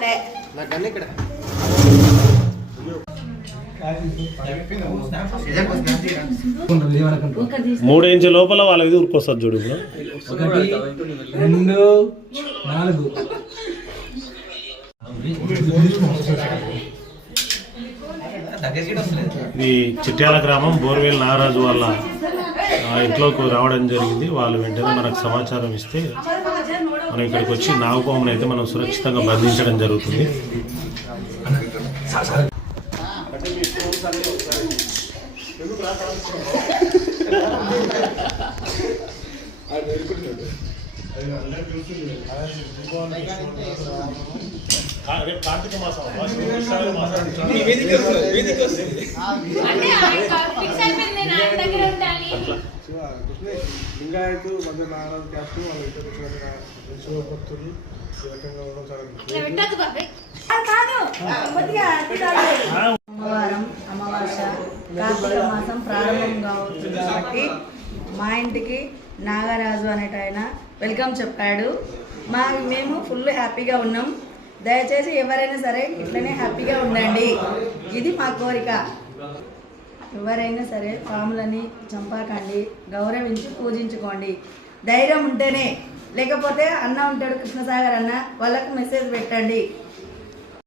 లే మూడు ఇంచు లోపల వాళ్ళ ఇది ఊరుకొస్తారు చూడు ఇప్పుడు. ఒకటి రెండు నాలుగు. ఇది చిట్యాల గ్రామం బోర్వేల్ నాగరాజు వాళ్ళ ఆ, ఇంట్లోకి రావడం జరిగింది. వాళ్ళు వెంటనే మనకు సమాచారం ఇస్తే మనం ఇక్కడికి వచ్చి నాగపామును అయితే మనం సురక్షితంగా బంధించడం జరుగుతుంది. కార్తీక మాసం దగ్గర ఉంటాను లింగాయతు మధ్య నారాయణ క్యాస్ట్ వాళ్ళ ఇద్దరు శివభక్తులు ఈ రకంగా ఉండడం చాలా అమ్మవారం అమావాస్య కార్తీక మాసం ప్రారంభం కావచ్చు కాబట్టి మా ఇంటికి నాగరాజు అనేట ఆయన వెల్కమ్ చెప్పాడు. మా మేము ఫుల్ హ్యాపీగా ఉన్నాం. దయచేసి ఎవరైనా సరే ఇట్లనే హ్యాపీగా ఉండండి. ఇది మా కోరిక. ఎవరైనా సరే పాములని చంపాకండి గౌరవించి పూజించుకోండి. ధైర్యం ఉంటేనే లేకపోతే అన్న ఉంటాడు కృష్ణసాగర్ అన్న వాళ్ళకు మెసేజ్ పెట్టండి.